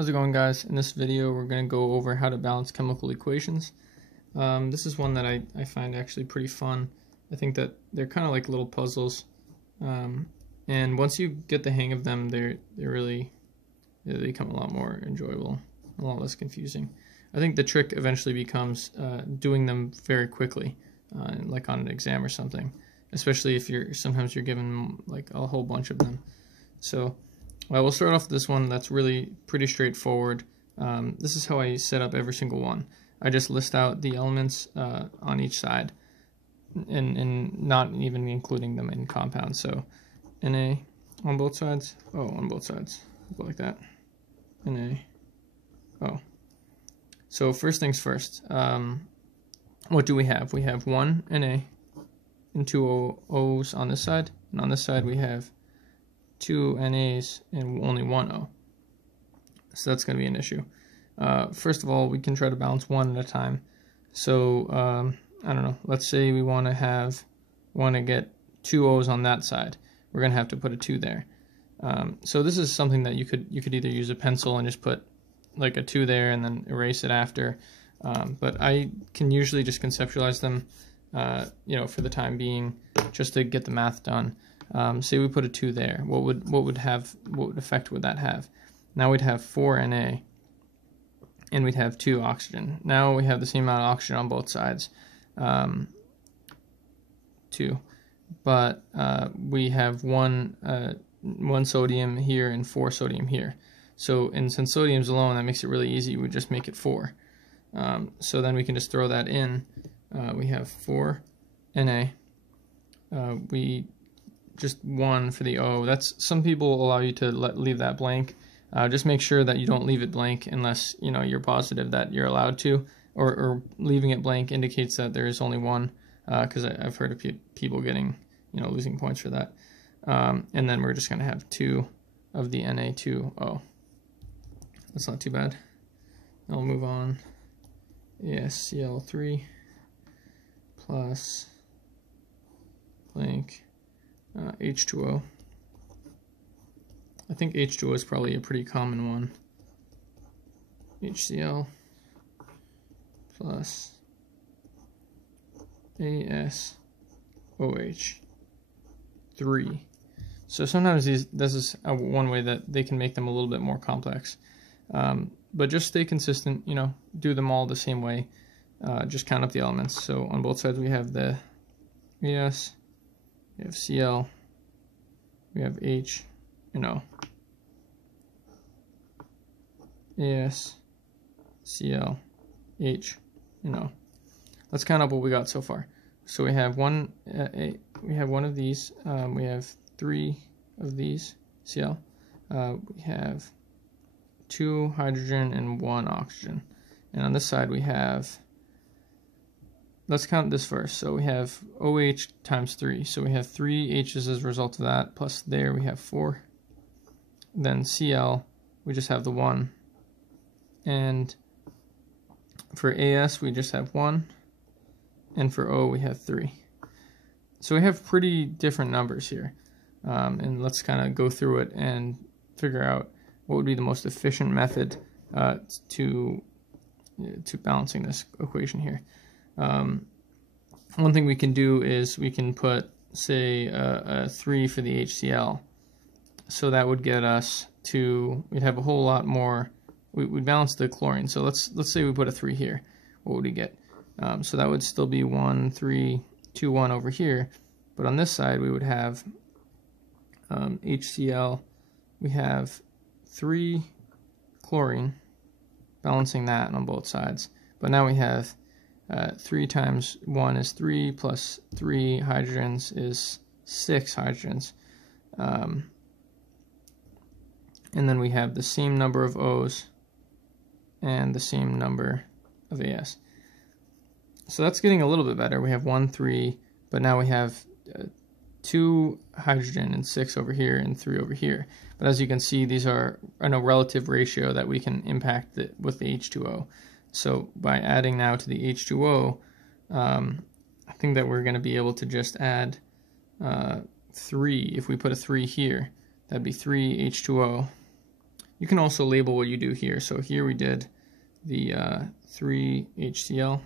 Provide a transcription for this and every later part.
How's it going, guys? In this video we're going to go over how to balance chemical equations. This is one that I find actually pretty fun. I think that they're kind of like little puzzles, and once you get the hang of them, they become a lot more enjoyable, a lot less confusing. I think the trick eventually becomes doing them very quickly, like on an exam or something, especially if sometimes you're given like a whole bunch of them. So we'll start off with this one that's really pretty straightforward. This is how I set up every single one. I just list out the elements on each side, and not even including them in compounds. So Na on both sides, O on both sides, go like that. Na, O. So first things first, what do we have? We have one Na and two O's on this side, and on this side we have two NAs and only one O. So that's going to be an issue. First of all, we can try to balance one at a time. So I don't know, let's say we want to get two O's on that side. We're going to have to put a 2 there. So this is something that you could either use a pencil and just put like a 2 there and then erase it after. But I can usually just conceptualize them, for the time being, just to get the math done. Say we put a 2 there. What effect would that have? Now we'd have 4 Na, and we'd have 2 oxygen. Now we have the same amount of oxygen on both sides, 2, but we have one sodium here and 4 sodium here. So, and since sodium's alone, that makes it really easy. We just make it 4. So then we can just throw that in. We have 4 Na. We just 1 for the O. That's, some people allow you to leave that blank. Just make sure that you don't leave it blank unless you're positive that you're allowed to, or leaving it blank indicates that there is only 1, because I've heard of people getting losing points for that. And then we're just going to have 2 of the Na2O. That's not too bad. I'll move on. AsCl3 plus blank H2O. I think H2O is probably a pretty common one. HCl plus AsOH3. So sometimes this is one way that they can make them a little bit more complex. But just stay consistent, do them all the same way. Just count up the elements. So on both sides we have the As, we have Cl, we have H and O. As, Cl, H, and O. Let's count up what we got so far. So we have one of these. We have 3 of these Cl. We have 2 hydrogen and 1 oxygen. And on this side we have, let's count this first. So we have OH times 3. So we have 3 H's as a result of that, plus there we have 4. Then Cl, we just have the 1. And for As, we just have 1. And for O, we have 3. So we have pretty different numbers here. And let's kind of go through it and figure out what would be the most efficient method to balancing this equation here. One thing we can do is we can put, say, a 3 for the HCl. So that would get us to, we'd have a whole lot more. We'd balance the chlorine. So let's say we put a 3 here. What would we get? So that would still be 1, 3, 2, 1 over here. But on this side, we would have HCl. We have 3 chlorine, balancing that on both sides. But now we have 3 times 1 is 3, plus 3 hydrogens is 6 hydrogens. And then we have the same number of O's and the same number of As. So that's getting a little bit better. We have 1, 3, but now we have 2 hydrogen and 6 over here and 3 over here. But as you can see, these are in a relative ratio that we can impact with the H2O. So by adding now to the H2O, I think that we're going to be able to just add 3. If we put a 3 here, that'd be 3 H2O You can also label what you do here. So here we did the 3HCl.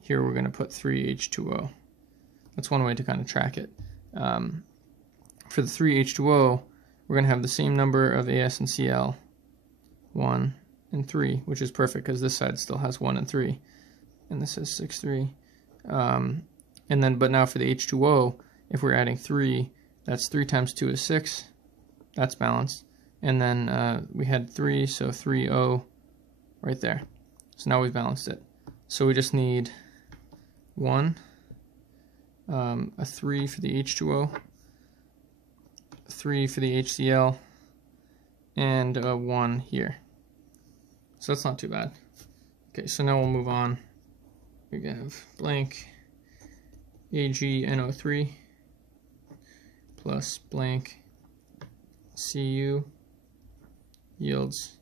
Here we're going to put 3H2O. That's one way to kind of track it. For the 3H2O, we're going to have the same number of AS and Cl, 1 and 3, which is perfect because this side still has 1 and 3, and this is 6, 3. And then, but now for the H2O, if we're adding 3, that's 3 times 2 is 6. That's balanced. And then we had 3, so 3O right there. So now we've balanced it. So we just need 1, a 3 for the H2O, 3 for the HCl, and a 1 here. So that's not too bad. Okay, so now we'll move on. We have blank AgNO3 plus blank Cu yields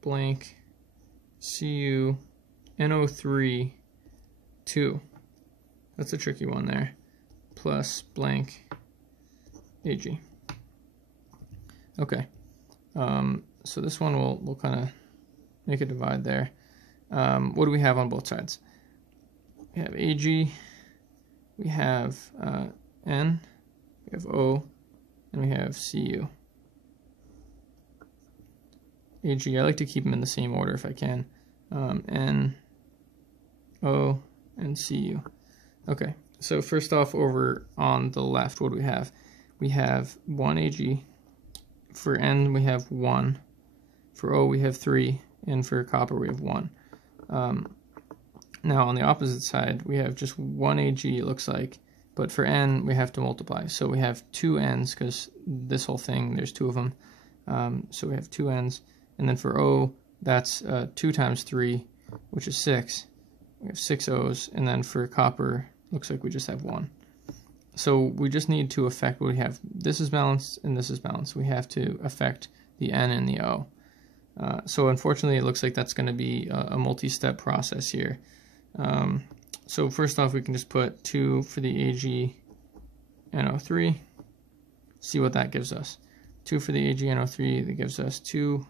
blank CuNO3 2. That's a tricky one there. Plus blank Ag. Okay. So this one we'll kind of make a divide there. What do we have on both sides? We have Ag, we have N, we have O, and we have Cu. Ag, I like to keep them in the same order if I can. N, O, and Cu. Okay, so first off, over on the left, what do we have? We have 1 Ag. For N, we have 1. For O, we have 3. And for copper, we have 1. Now, on the opposite side, we have just 1 Ag, it looks like. But for N, we have to multiply. So we have 2 N's, because this whole thing, there's 2 of them. So we have 2 N's. And then for O, that's 2 times 3, which is 6. We have 6 O's. And then for copper, looks like we just have 1. So we just need to affect what we have. This is balanced and this is balanced. We have to affect the N and the O. So unfortunately, it looks like that's going to be a multi-step process here. So first off, we can just put 2 for the AgNO3. See what that gives us. 2 for the AgNO3, that gives us 2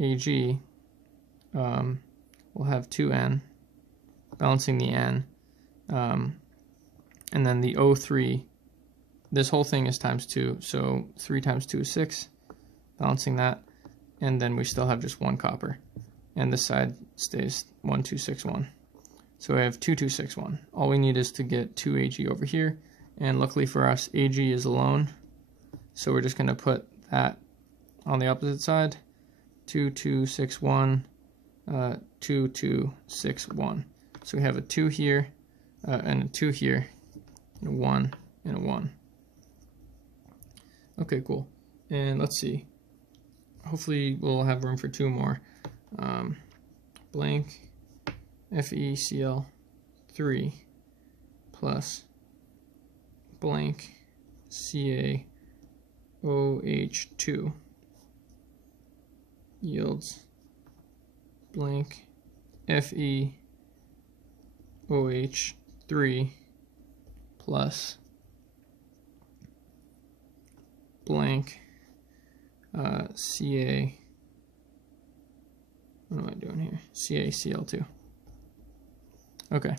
Ag. We'll have 2N, balancing the N. And then the O3, this whole thing is times 2, so 3 times 2 is 6, balancing that, and then we still have just 1 copper, and this side stays 1, 2, 6, 1. So we have 2, 2, 6, 1. All we need is to get 2 Ag over here, and luckily for us, Ag is alone, so we're just going to put that on the opposite side, 2, 2, 6, 1, 2, 2, 6, 1. So we have a 2 here, and a 2 here, and a 1, and a 1. Okay, cool. And let's see. Hopefully we'll have room for 2 more. Blank FeCl3 plus blank CaOH2 yields blank FeOH3 plus blank Ca, what am I doing here? CaCl2. Okay,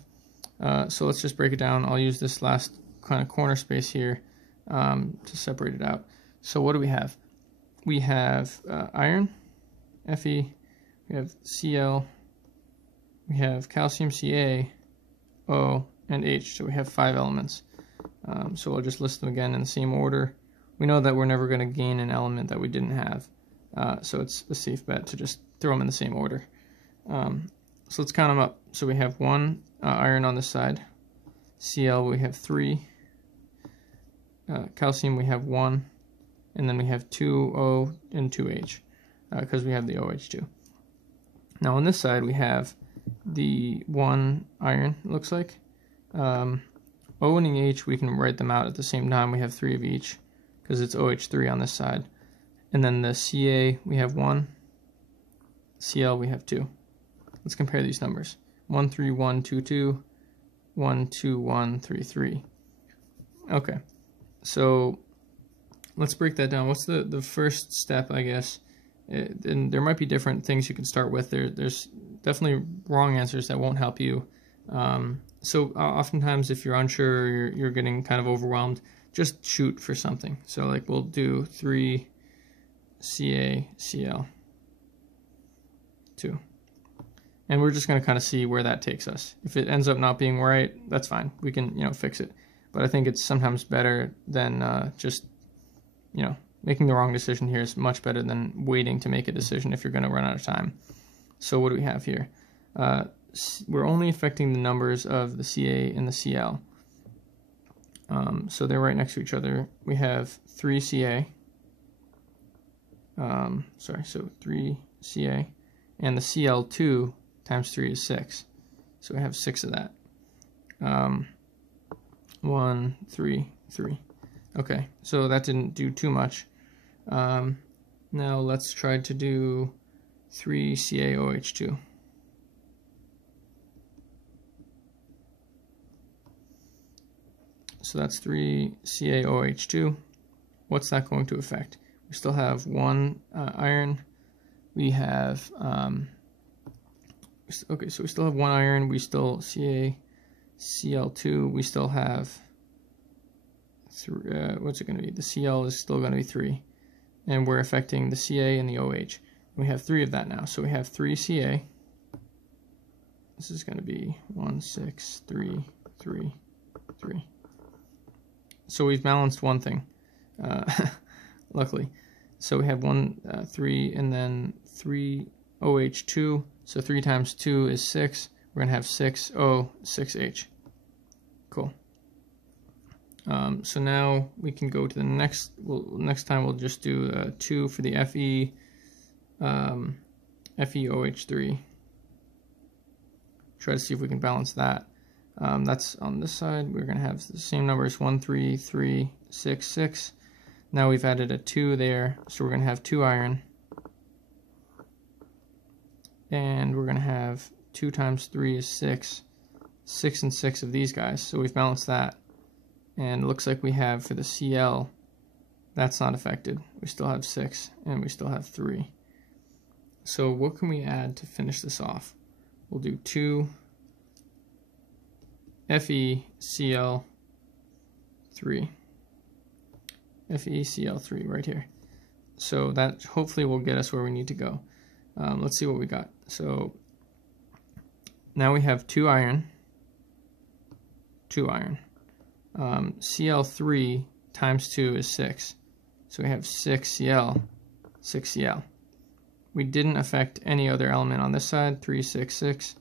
so let's just break it down. I'll use this last kind of corner space here to separate it out. So what do we have? We have iron, Fe, we have Cl, we have calcium, Ca, O, and H. So we have 5 elements. So I'll just list them again in the same order. We know that we're never going to gain an element that we didn't have. So it's a safe bet to just throw them in the same order. So let's count them up. So we have 1 iron on this side. Cl, we have 3. Calcium, we have 1. And then we have 2O and 2H because we have the OH2. Now on this side, we have the 1 iron, it looks like. O and H, we can write them out at the same time. We have 3 of each because it's OH3 on this side. And then the Ca, we have 1. Cl, we have 2. Let's compare these numbers. 1, 3, 1, 2, 2. 1, 2, 1, 3, 3. Okay. So let's break that down. What's the first step, I guess? And there might be different things you can start with. There's definitely wrong answers that won't help you. So oftentimes if you're unsure, you're getting kind of overwhelmed, just shoot for something. So like we'll do 3 CaCl2. And we're just going to kind of see where that takes us. If it ends up not being right, that's fine. We can, fix it. But I think it's sometimes better than just, making the wrong decision here is much better than waiting to make a decision if you're going to run out of time. So what do we have here? We're only affecting the numbers of the Ca and the Cl. So they're right next to each other. We have 3 Ca. So 3 Ca. And the Cl2 times 3 is 6. So we have 6 of that. 1, 3, 3. Okay, so that didn't do too much. Now let's try to do 3 CaOH2. So that's 3 CaOH2. What's that going to affect? We still have 1 iron. We have, okay, so we still have 1 iron. We still, CaCl2, we still have, what's it going to be? The Cl is still going to be 3. And we're affecting the Ca and the OH. We have 3 of that now. So we have 3 Ca. This is going to be 1, 6, 3, 3, 3. So we've balanced one thing, luckily. So we have 1, 3, and then 3 OH2. So 3 times 2 is 6. We're going to have 6 O, 6 H. Cool. So now we can go to the next. Next time we'll just do 2 for the Fe, FeOH3. Try to see if we can balance that. That's on this side. We're going to have the same numbers: 1, 3, 3, 6, 6. Now we've added a 2 there, so we're going to have 2 iron. And we're going to have 2 times 3 is 6. 6 and 6 of these guys, so we've balanced that. And it looks like we have for the Cl, that's not affected. We still have 6, and we still have 3. So what can we add to finish this off? We'll do 2 FeCl3. FeCl3 right here. So that hopefully will get us where we need to go. Let's see what we got. So now we have 2 iron. 2 iron. Cl3 times 2 is 6. So we have 6 Cl, 6 Cl. We didn't affect any other element on this side, 3, 6, 6.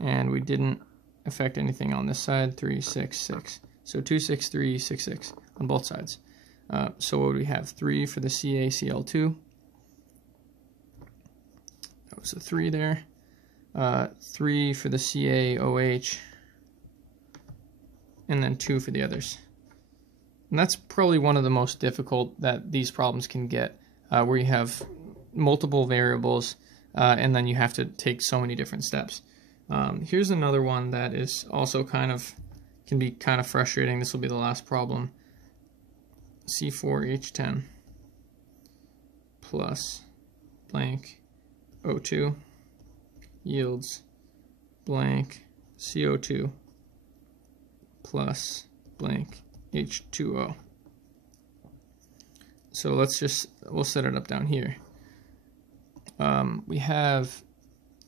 And we didn't affect anything on this side, 3, 6, 6. So 2, 6, 3, 6, 6 on both sides. So what do we have? 3 for the CaCl2. That was a 3 there. 3 for the CaOH. And then 2 for the others. And that's probably one of the most difficult that these problems can get, where you have multiple variables and then you have to take so many different steps. Here's another one that is also can be kind of frustrating. This will be the last problem. C4H10 plus blank O2 yields blank CO2 plus blank H2O. So we'll set it up down here. We have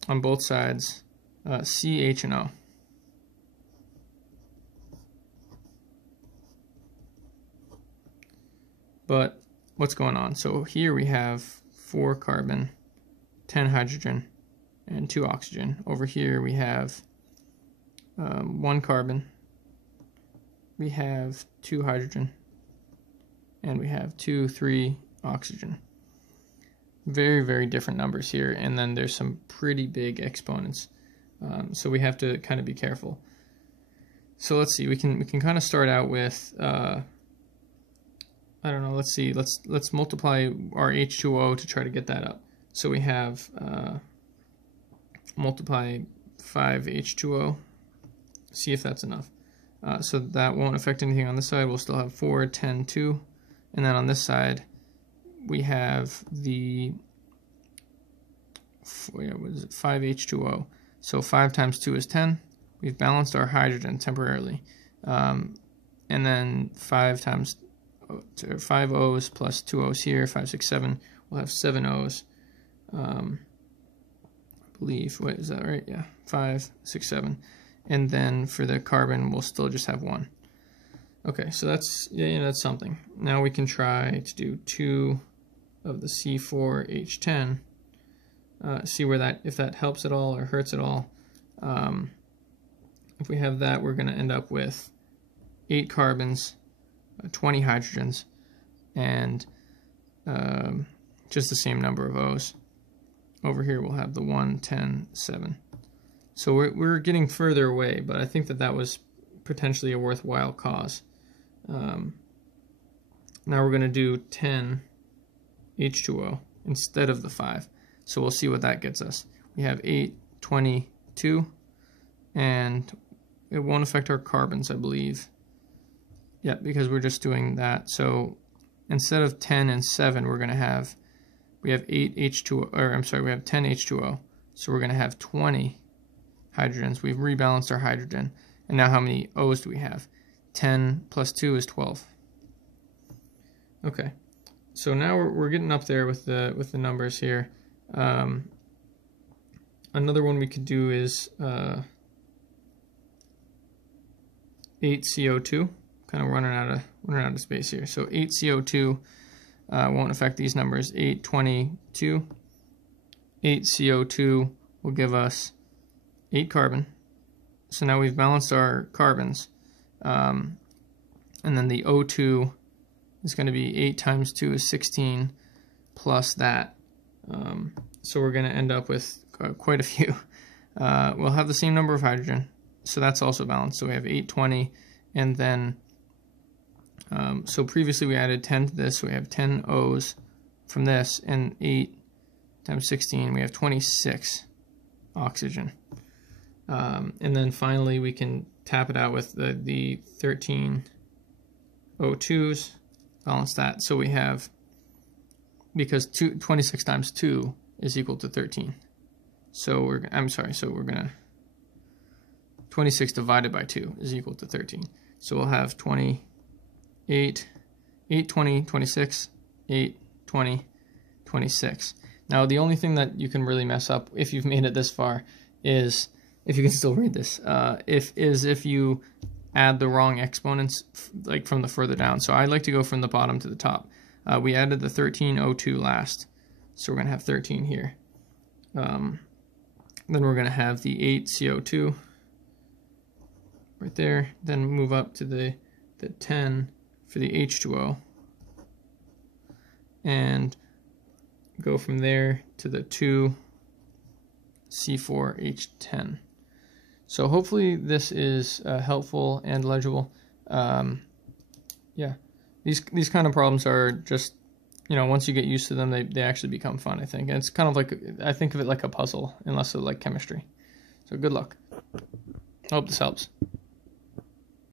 on both sides CH and O. But what's going on? So here we have 4 carbon, 10 hydrogen, and 2 oxygen. Over here we have 1 carbon, we have 2 hydrogen, and we have 2, 3 oxygen. Very, very different numbers here, and then there's some pretty big exponents. So we have to kind of be careful. So let's see, we can kind of start out with I don't know, let's see, let's multiply our H2O to try to get that up. So we have multiply 5 H2O, see if that's enough. So that won't affect anything on this side. We'll still have 4, 10, 2, And then on this side, we have the 5H2O. So 5 times 2 is 10. We've balanced our hydrogen temporarily. And then 5 O's plus 2 O's here, 5, 6, 7. We'll have 7 O's. I believe, wait, is that right? Yeah, 5, 6, 7. And then for the carbon, we'll still just have 1. Okay, so that's, yeah, that's something. Now we can try to do 2 of the C4H10. See where that, if that helps at all or hurts at all. If we have that, we're going to end up with 8 carbons, 20 hydrogens, and just the same number of O's. Over here we'll have the 1, 10, 7. So we're getting further away, but I think that was potentially a worthwhile cause. Now we're going to do 10 H2O instead of the 5. So we'll see what that gets us. We have 8, 20, 2, and it won't affect our carbons, I believe. Yeah, because we're just doing that. So instead of 10 and 7, we have 8 H2O, or I'm sorry, we have 10 H2O. So we're going to have 20 hydrogens. We've rebalanced our hydrogen. And now how many O's do we have? 10 plus 2 is 12. Okay. So now we're getting up there with the numbers here. Another one we could do is 8 CO2. Kind of running out of space here. So 8 CO2 won't affect these numbers. 8, 20, 2. 8 CO2 will give us 8 carbon. So now we've balanced our carbons. And then the O2 is going to be 8 times 2 is 16 plus that. So we're going to end up with quite a few. We'll have the same number of hydrogen. So that's also balanced. So we have 8, 20, and then so previously we added 10 to this, so we have 10 O's from this, and 8 times 16, we have 26 oxygen. And then finally we can tap it out with the 13 O2s, balance that. So we have, because 26 times 2 is equal to 13. So we're going to, 26 divided by 2 is equal to 13. So we'll have 28, 8, 20, 26, 8, 20, 26. Now the only thing that you can really mess up if you've made it this far is, if you can still read this, if you add the wrong exponents, like from the further down. So I like to go from the bottom to the top. We added the 13 O2 last, so we're going to have 13 here. Then we're going to have the 8 CO2 right there. Then move up to the 10 for the H2O, and go from there to the 2 C4H10. So hopefully this is helpful and legible. Yeah, these kind of problems are just, once you get used to them, they actually become fun, I think. And it's kind of like, I think of it like a puzzle, unless it's like chemistry. So good luck. Hope this helps.